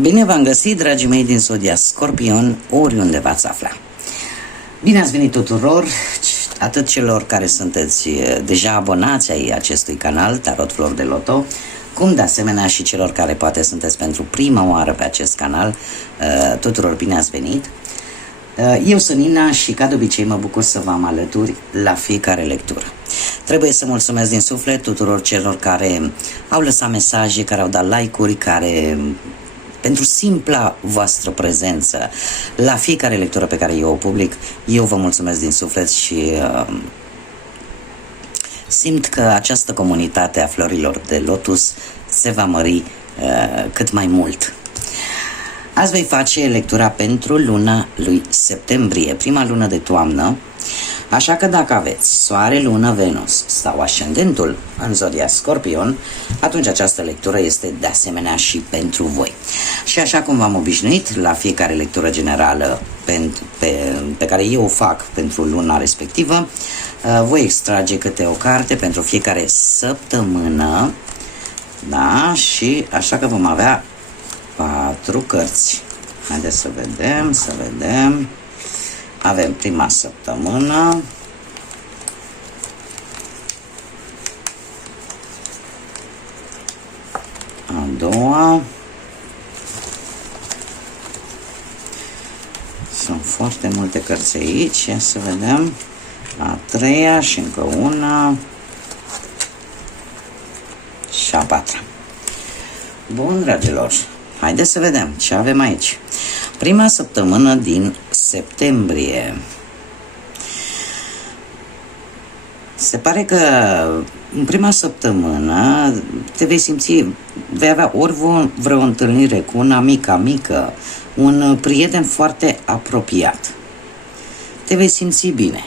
Bine v-am găsit, dragii mei din Zodia Scorpion, oriunde v-ați afla. Bine ați venit tuturor, atât celor care sunteți deja abonați ai acestui canal, Tarot Flori de Loto, cum de asemenea și celor care poate sunteți pentru prima oară pe acest canal. Tuturor bine ați venit. Eu sunt Nina și ca de obicei mă bucur să vă am alături la fiecare lectură. Trebuie să mulțumesc din suflet tuturor celor care au lăsat mesaje, care au dat like-uri, care pentru simpla voastră prezență la fiecare lectură pe care eu o public. Eu vă mulțumesc din suflet și simt că această comunitate a florilor de lotus se va mări cât mai mult. Azi voi face lectura pentru luna lui septembrie, prima lună de toamnă, așa că dacă aveți Soare, Lună, Venus sau ascendentul în Zodia Scorpion, atunci această lectură este de asemenea și pentru voi. Și așa cum v-am obișnuit, la fiecare lectură generală pe care eu o fac pentru luna respectivă, voi extrage câte o carte pentru fiecare săptămână, da? Și așa că vom avea 4 cărți. Haideți să vedem. Avem prima săptămână, a doua, sunt foarte multe cărți aici, ia să vedem, a treia și încă una și a patra. Bun, dragilor, haideți să vedem ce avem aici. Prima săptămână din septembrie. Se pare că în prima săptămână te vei simți, vei avea ori vreo întâlnire cu un amică, un prieten foarte apropiat. Te vei simți bine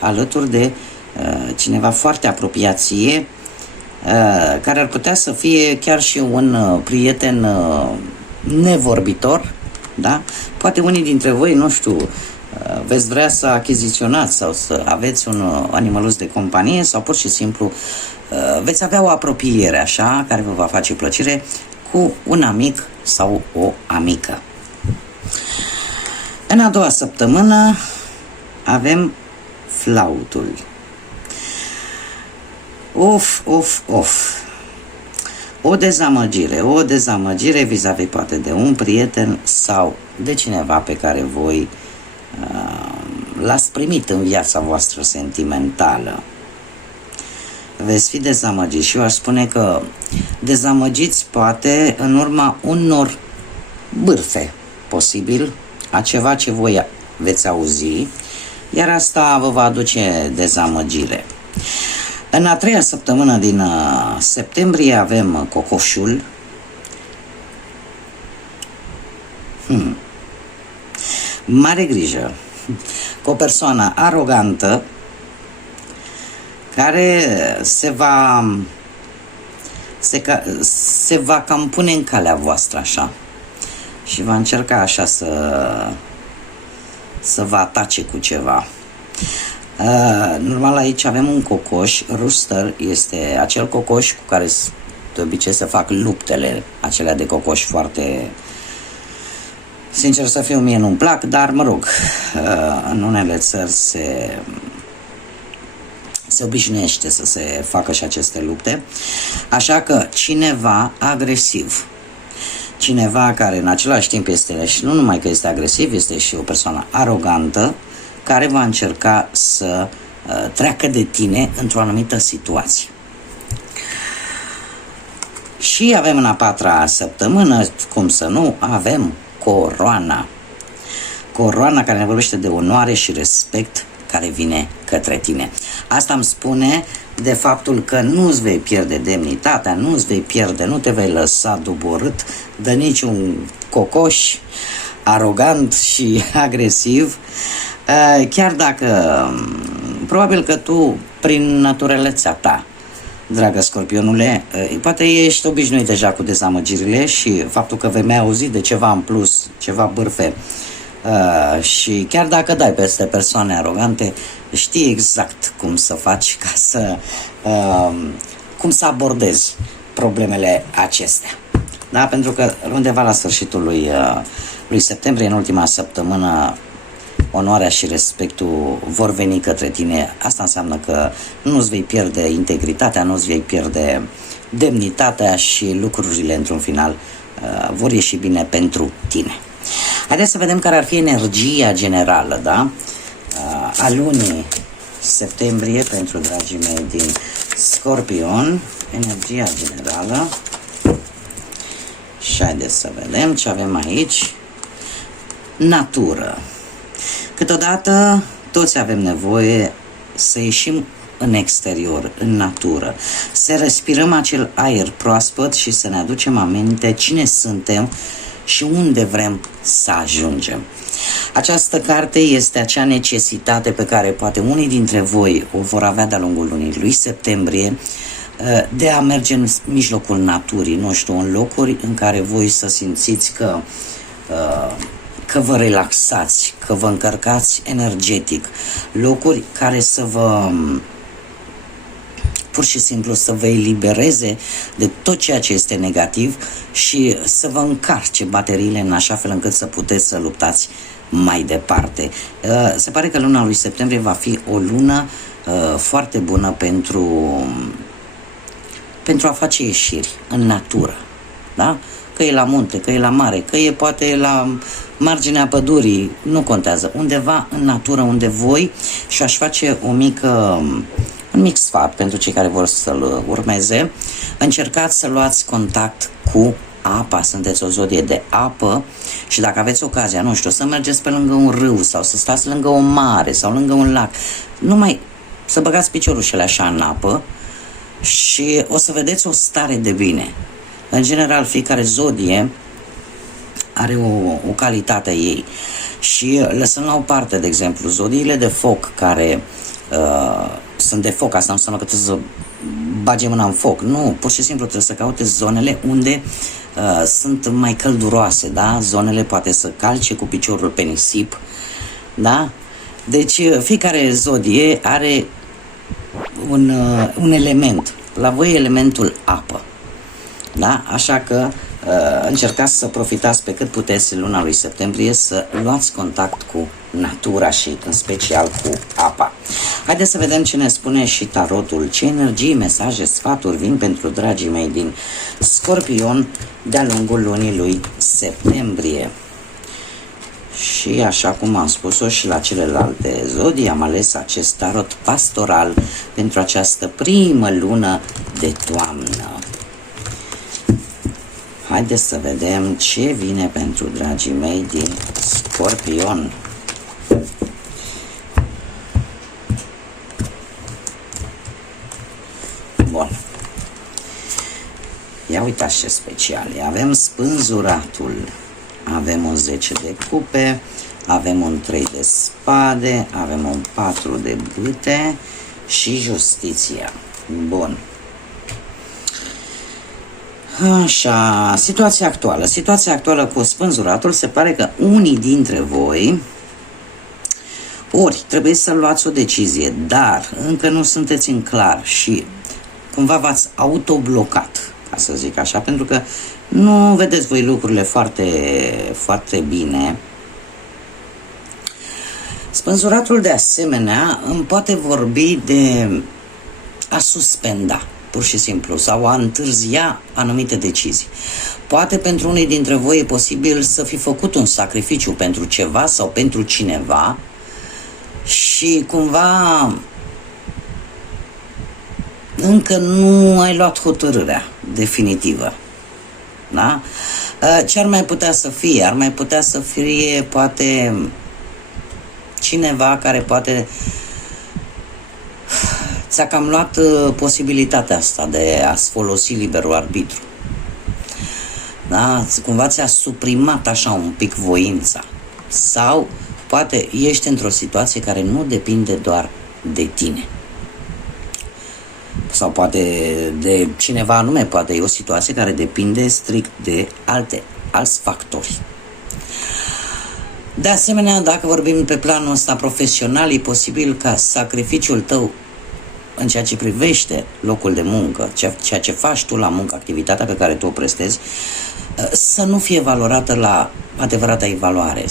alături de cineva foarte apropiat ție, care ar putea să fie chiar și un prieten nevorbitor, da? Poate unii dintre voi, nu știu, veți vrea să achiziționați sau să aveți un animăluț de companie sau pur și simplu veți avea o apropiere așa, care vă va face plăcere cu un amic sau o amică. În a doua săptămână avem flautul. Of. O dezamăgire vis-a-vis poate de un prieten sau de cineva pe care voi l-ați primit în viața voastră sentimentală. Veți fi dezamăgiți și eu aș spune că dezamăgiți poate în urma unor bârfe, posibil, a ceva ce voi veți auzi, iar asta vă va aduce dezamăgire. În a treia săptămână din septembrie avem cocoșul. Mare grijă cu o persoană arogantă care se va cam pune în calea voastră așa și va încerca așa să vă atace cu ceva. Normal aici avem un cocoș. Rooster este acel cocoș cu care de obicei se fac luptele, acelea de cocoș foarte, sincer să fiu, mie nu-mi plac, dar mă rog, în unele țări se obișnuiește să se facă și aceste lupte. Așa că cineva agresiv, cineva care în același timp este, și nu numai că este agresiv, este și o persoană arogantă, care va încerca să treacă de tine într-o anumită situație. Și avem în a patra săptămână, cum să nu, avem coroana. Coroana care ne vorbește de onoare și respect care vine către tine. Asta îmi spune de faptul că nu îți vei pierde demnitatea, nu te vei lăsa doborât de niciun cocoș arogant și agresiv, chiar dacă probabil că tu, prin naturalețea ta, dragă Scorpionule, poate ești obișnuit deja cu dezamăgirile și faptul că vei mai auzi de ceva în plus, ceva bârfe, și chiar dacă dai peste persoane arogante, știi exact cum să faci ca să cum să abordezi problemele acestea. Da? Pentru că undeva la sfârșitul lui septembrie, în ultima săptămână, onoarea și respectul vor veni către tine. Asta înseamnă că nu-ți vei pierde integritatea, nu-ți vei pierde demnitatea și lucrurile, într-un final, vor ieși bine pentru tine. Haideți să vedem care ar fi energia generală, da? A lunii septembrie pentru dragii mei din Scorpion. Energia generală. Și haideți să vedem ce avem aici. Natură. Câteodată toți avem nevoie să ieșim în exterior, în natură, să respirăm acel aer proaspăt și să ne aducem aminte cine suntem și unde vrem să ajungem. Această carte este acea necesitate pe care poate unii dintre voi o vor avea de-a lungul lunii lui septembrie, de a merge în mijlocul naturii, nu știu, în locuri în care voi să simțiți că vă relaxați, că vă încărcați energetic, locuri care să vă, pur și simplu, să vă elibereze de tot ceea ce este negativ și să vă încarce bateriile în așa fel încât să puteți să luptați mai departe. Se pare că luna lui septembrie va fi o lună foarte bună pentru a face ieșiri în natură, da? Că e la munte, că e la mare, că e poate la marginea pădurii, nu contează, undeva în natură unde voi, și aș face un mic sfat pentru cei care vor să-l urmeze. Încercați să luați contact cu apa, sunteți o zodie de apă și dacă aveți ocazia, nu știu, să mergeți pe lângă un râu sau să stați lângă o mare sau lângă un lac, numai să băgați piciorușele așa în apă și o să vedeți o stare de bine. În general, fiecare zodie are o calitate a ei și lăsăm la o parte, de exemplu, zodiile de foc care sunt de foc, asta nu înseamnă că trebuie să bage mâna în foc, nu, pur și simplu trebuie să caute zonele unde sunt mai călduroase, da? Zonele poate să calce cu piciorul pe nisip, da? Deci fiecare zodie are un element, la voi elementul apă, da? Așa că încercați să profitați pe cât puteți în luna lui septembrie să luați contact cu natura și în special cu apa. Haideți să vedem ce ne spune și tarotul, ce energii, mesaje, sfaturi vin pentru dragii mei din Scorpion de-a lungul lunii lui septembrie. Și așa cum am spus-o și la celelalte zodii, am ales acest tarot pastoral pentru această primă lună de toamnă. Haideți să vedem ce vine pentru dragii mei din Scorpion. Bun. Ia uitați ce special. Avem spânzuratul, avem un 10 de cupe, avem un 3 de spade, avem un 4 de bâte și justiția. Bun. Așa, situația actuală cu spânzuratul, se pare că unii dintre voi ori trebuie să luați o decizie, dar încă nu sunteți în clar și cumva v-ați autoblocat, ca să zic așa, pentru că nu vedeți voi lucrurile foarte, foarte bine. Spânzuratul, de asemenea, îmi poate vorbi de a suspenda, pur și simplu, sau a întârzia anumite decizii. Poate pentru unii dintre voi e posibil să fi făcut un sacrificiu pentru ceva sau pentru cineva și cumva încă nu ai luat hotărârea definitivă. Da? Ce ar mai putea să fie? Ar mai putea să fie poate cineva care poate ți-a cam luat posibilitatea asta de a-ți folosi liberul arbitru. Da? Cumva ți-a suprimat așa un pic voința. Sau poate ești într-o situație care nu depinde doar de tine. Sau poate de cineva anume, poate e o situație care depinde strict de alți factori. De asemenea, dacă vorbim pe planul ăsta profesional, e posibil ca sacrificiul tău în ceea ce privește locul de muncă, ceea ce faci tu la muncă, activitatea pe care tu o prestezi, să nu fie valorată la adevărata evaluare,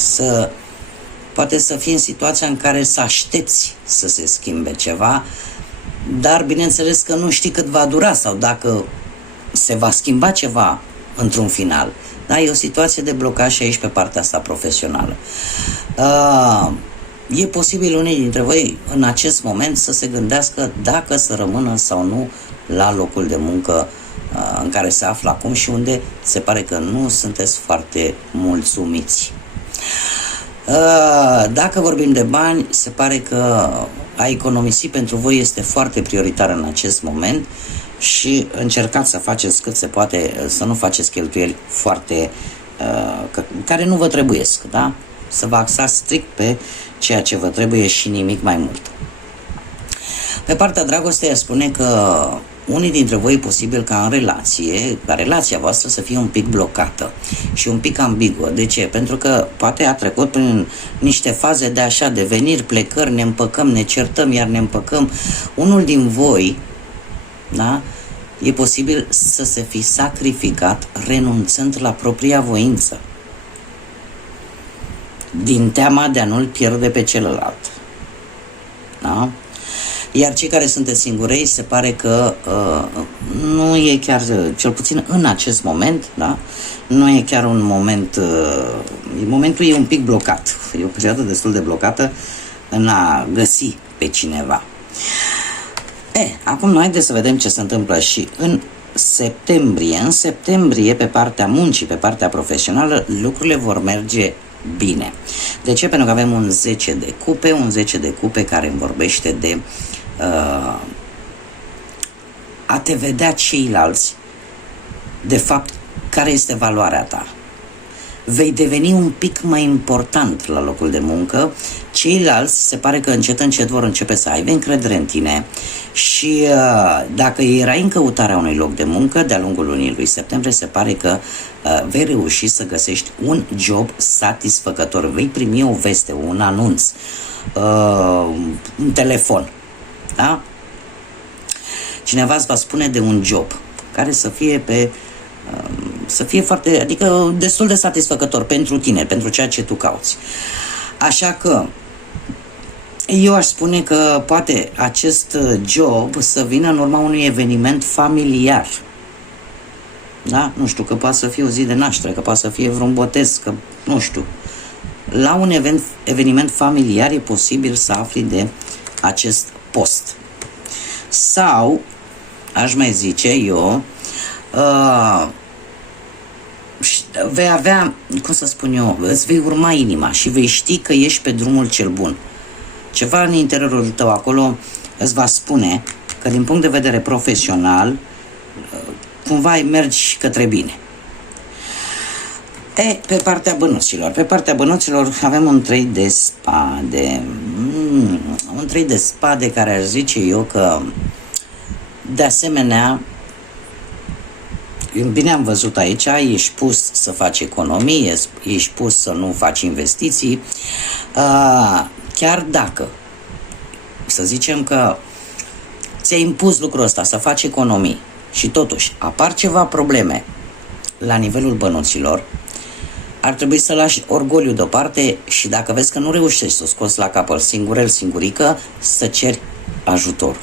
poate să fie în situația în care să aștepți să se schimbe ceva, dar bineînțeles că nu știi cât va dura sau dacă se va schimba ceva într-un final. Da, e o situație de blocaj și aici pe partea asta profesională. E posibil unii dintre voi în acest moment să se gândească dacă să rămână sau nu la locul de muncă în care se află acum și unde se pare că nu sunteți foarte mulțumiți. Dacă vorbim de bani, se pare că a economisi pentru voi este foarte prioritar în acest moment și încercați să faceți cât se poate, să nu faceți cheltuieli foarte care nu vă trebuiesc, da? Să vă axați strict pe ceea ce vă trebuie și nimic mai mult. Pe partea dragostei spune că unii dintre voi e posibil ca în relație, ca relația voastră să fie un pic blocată și un pic ambiguă. De ce? Pentru că poate a trecut prin niște faze de așa, de veniri, plecări, ne împăcăm, ne certăm, iar ne împăcăm. Unul din voi, da, e posibil să se fi sacrificat renunțând la propria voință, din teama de a nu-l pierde pe celălalt. Da? Iar cei care sunteți singurei, se pare că nu e chiar, cel puțin în acest moment, da? Nu e chiar un moment, momentul e un pic blocat, e o perioadă destul de blocată în a găsi pe cineva. Acum haideți să vedem ce se întâmplă și în septembrie, pe partea muncii, pe partea profesională, lucrurile vor merge bine. De ce? Pentru că avem un 10 de cupe care îmi vorbește de a te vedea ceilalți, de fapt, care este valoarea ta. Vei deveni un pic mai important la locul de muncă, ceilalți se pare că încet vor începe să aibă încredere în tine și dacă erai în căutarea unui loc de muncă de-a lungul lunii lui septembrie, se pare că vei reuși să găsești un job satisfăcător, vei primi o veste, un anunț, un telefon, da? Cineva îți va spune de un job care să fie foarte, adică destul de satisfăcător pentru tine, pentru ceea ce tu cauți. Așa că eu aș spune că poate acest job să vină în urma unui eveniment familiar. Da? Nu știu, că poate să fie o zi de naștere, că poate să fie vreun botez, că nu știu. La un eveniment familiar e posibil să afli de acest post. Sau, aș mai zice eu, vei avea, cum să spun eu, îți vei urma inima și vei ști că ești pe drumul cel bun. Ceva în interiorul tău acolo îți va spune că din punct de vedere profesional cumva mergi către bine. Pe partea bănuților avem un 3 de spade. Un 3 de spade care aș zice eu că de asemenea, bine am văzut aici, ești pus să faci economie, ești pus să nu faci investiții, chiar dacă, să zicem că ți-ai impus lucrul ăsta, să faci economii și totuși apar ceva probleme la nivelul bănuților, ar trebui să lași orgoliu deoparte și dacă vezi că nu reușești să o scoți la capăt singurel-singurică, să ceri ajutor.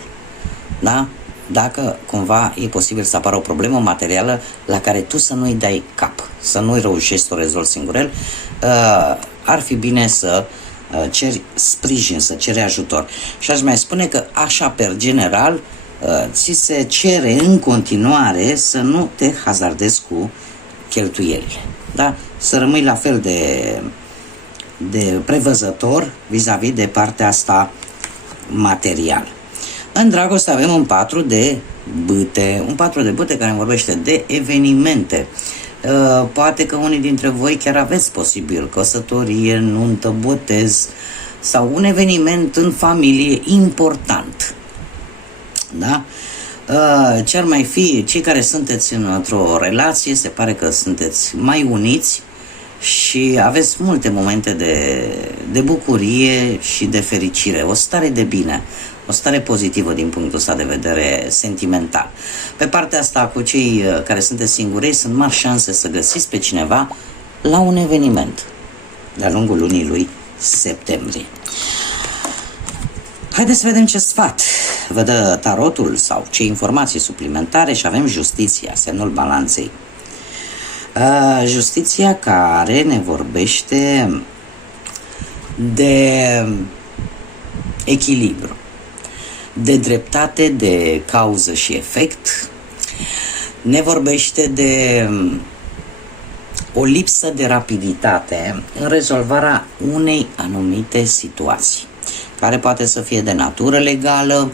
Da? Dacă cumva e posibil să apară o problemă materială la care tu să nu-i dai cap, să nu-i reușești să o rezolvi singurel, ar fi bine să ceri sprijin, să ceri ajutor. Și aș mai spune că așa, per general, ți se cere în continuare să nu te hazardezi cu cheltuielile. Da? Să rămâi la fel de prevăzător vis-a-vis de partea asta materială. În dragoste avem un 4 de bâte, care îmi vorbește de evenimente. Poate că unii dintre voi chiar aveți posibil căsătorie, nuntă, botez sau un eveniment în familie important. Da? Ce ar mai fi, cei care sunteți într-o relație, se pare că sunteți mai uniți și aveți multe momente de bucurie și de fericire, o stare de bine, o stare pozitivă din punctul ăsta de vedere sentimental. Pe partea asta, cu cei care sunteți singurei, sunt mari șanse să găsiți pe cineva la un eveniment de-a lungul lunii lui septembrie. Haideți să vedem ce sfat vă dă tarotul sau ce informații suplimentare și avem justiția, semnul balanței. Justiția care ne vorbește de echilibru, de dreptate, de cauză și efect, ne vorbește de o lipsă de rapiditate în rezolvarea unei anumite situații, care poate să fie de natură legală,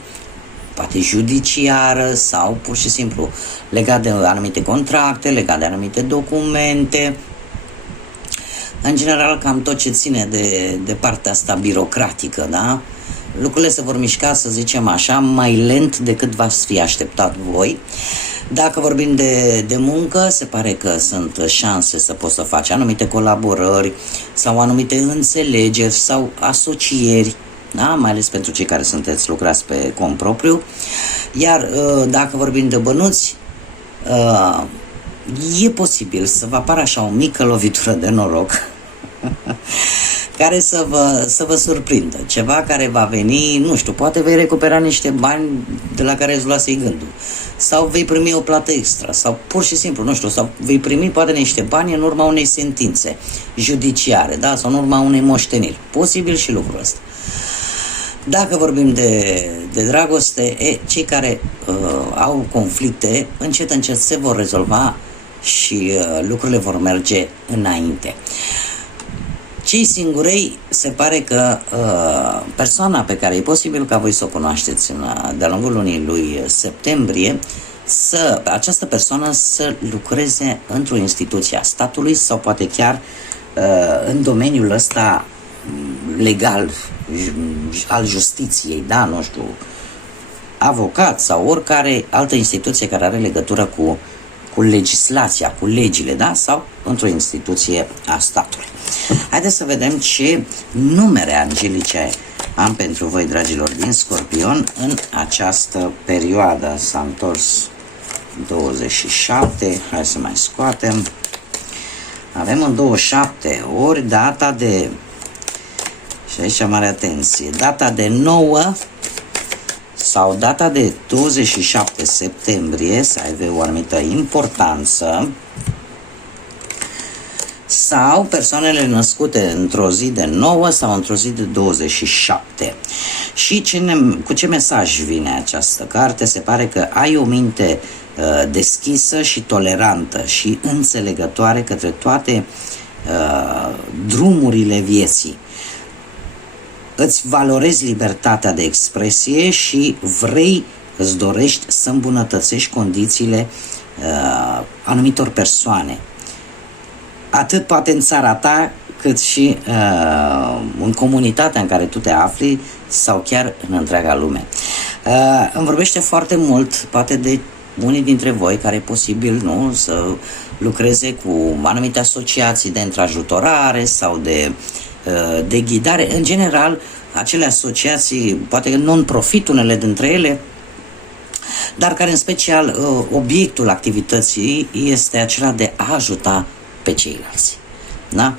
poate judiciară sau pur și simplu legat de anumite contracte, legat de anumite documente. În general, cam tot ce ține de partea asta birocratică, da? Lucrurile se vor mișca, să zicem așa, mai lent decât v-ați fi așteptat voi. Dacă vorbim de muncă, se pare că sunt șanse să poți să faci anumite colaborări sau anumite înțelegeri sau asocieri, da? Mai ales pentru cei care lucrați pe cont propriu. Iar dacă vorbim de bănuți, e posibil să vă apară așa o mică lovitură de noroc care să vă surprindă. Ceva care va veni, nu știu, poate vei recupera niște bani de la care îți luase gândul. Sau vei primi o plată extra. Sau pur și simplu, nu știu, sau vei primi poate niște bani în urma unei sentințe judiciare, da? Sau în urma unei moșteniri. Posibil și lucrul ăsta. Dacă vorbim de dragoste, cei care au conflicte, încet se vor rezolva și lucrurile vor merge înainte. Cei singurei, se pare că persoana pe care e posibil ca voi să o cunoașteți de-a lungul lunii lui septembrie, această persoană să lucreze într-o instituție a statului sau poate chiar în domeniul ăsta legal al justiției, da, nu știu, avocat sau oricare altă instituție care are legătură cu legislația, cu legile, da, sau într-o instituție a statului. Haideți să vedem ce numere angelice am pentru voi, dragilor din Scorpion, în această perioadă. S-a întors 27, hai să mai scoatem. Avem în 27 ori data de, și aici mare atenție, data de 9 sau data de 27 septembrie, să aibă o anumită importanță, sau persoanele născute într-o zi de 9 sau într-o zi de 27. Și cu ce mesaj vine această carte? Se pare că ai o minte deschisă și tolerantă și înțelegătoare către toate drumurile vieții. Îți valorezi libertatea de expresie și îți dorești să îmbunătățești condițiile anumitor persoane. Atât poate în țara ta, cât și în comunitatea în care tu te afli sau chiar în întreaga lume. Îmi vorbește foarte mult, poate de unii dintre voi care e posibil, nu, să lucreze cu anumite asociații de întrajutorare sau de ghidare. În general, acele asociații, poate non-profit, unele dintre ele, dar care în special obiectul activității este acela de a ajuta pe ceilalți. Da?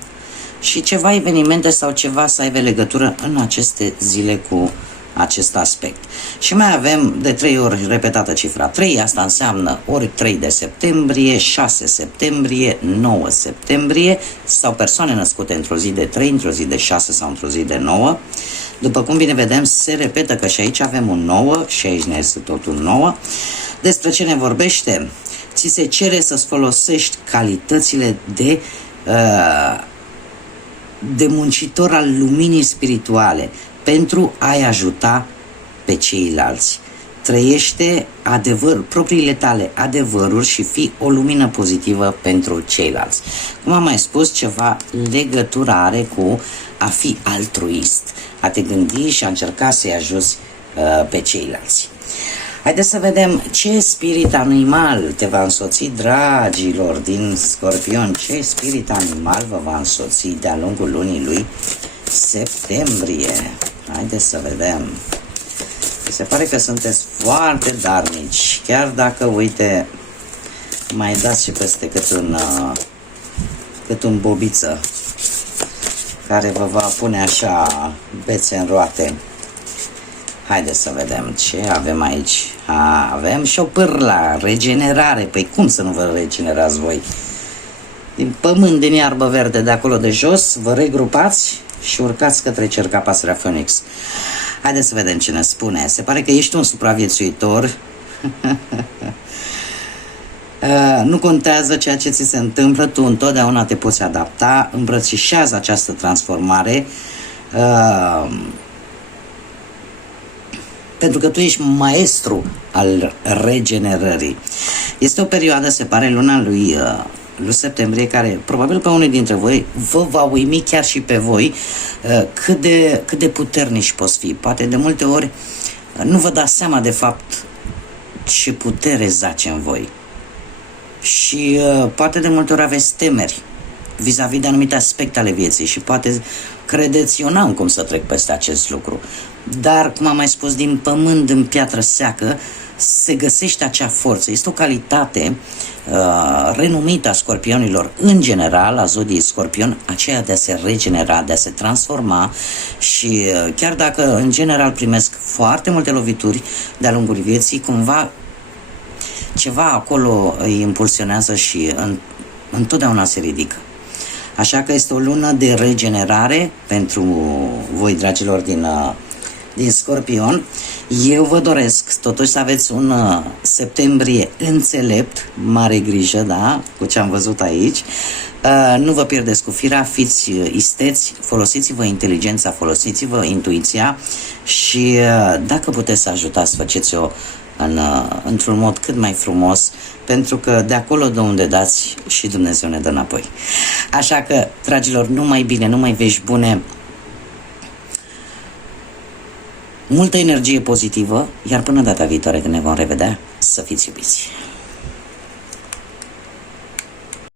Și ceva evenimente sau ceva să aibă legătură în aceste zile cu acest aspect. Și mai avem de 3 ori repetată cifra 3, asta înseamnă ori 3 de septembrie, 6 septembrie, 9 septembrie sau persoane născute într-o zi de 3, într-o zi de 6 sau într-o zi de 9. După cum bine vedem, se repetă că și aici avem un 9 și aici ne este tot un 9. Despre ce ne vorbește? Ți se cere să-ți folosești calitățile de muncitor al luminii spirituale pentru a-i ajuta pe ceilalți. Trăiește propriile tale adevăruri și fii o lumină pozitivă pentru ceilalți. Cum am mai spus, ceva legătură are cu a fi altruist, a te gândi și a încerca să-i ajuți pe ceilalți. Haideți să vedem ce spirit animal te va însoți, dragilor din Scorpion, ce spirit animal vă va însoți de-a lungul lunii lui septembrie. Haideți să vedem. Se pare că sunteți foarte darnici, chiar dacă, uite, mai dați și peste cât un bobiță care vă va pune așa bețe în roate. Haideți să vedem ce avem aici. Avem și o pârla, regenerare. Păi cum să nu vă regenerați voi? Din pământ, din iarbă verde, de acolo de jos, vă regrupați și urcați către cerca pasărea Phoenix. Haideți să vedem ce ne spune. Se pare că ești un supraviețuitor. Nu contează ceea ce ți se întâmplă, tu întotdeauna te poți adapta, îmbrățișează această transformare, pentru că tu ești maestru al regenerării. Este o perioadă, se pare, luna lui septembrie, care probabil pe unii dintre voi vă va uimi chiar și pe voi cât de puternici poți fi. Poate de multe ori nu vă dați seama de fapt ce putere zace în voi. Și poate de multe ori aveți temeri vis-a-vis de anumite aspecte ale vieții și poate credeți, eu n-am cum să trec peste acest lucru. Dar, cum am mai spus, din pământ în piatră seacă se găsește acea forță. Este o calitate renumită a scorpionilor în general, a zodiei scorpion, aceea de a se regenera, de a se transforma și chiar dacă în general primesc foarte multe lovituri de-a lungul vieții, cumva ceva acolo îi impulsionează și întotdeauna se ridică. Așa că este o lună de regenerare pentru voi, dragilor, din Scorpion. Eu vă doresc totuși să aveți un septembrie înțelept, mare grijă, da, cu ce am văzut aici. Nu vă pierdeți cu firea, fiți isteți, folosiți-vă inteligența, folosiți-vă intuiția și dacă puteți să ajutați, faceți-o într-un mod cât mai frumos, pentru că de acolo de unde dați și Dumnezeu ne dă înapoi. Așa că, dragilor, numai bine, numai vești bune, multă energie pozitivă, iar până data viitoare când ne vom revedea, să fiți iubiți!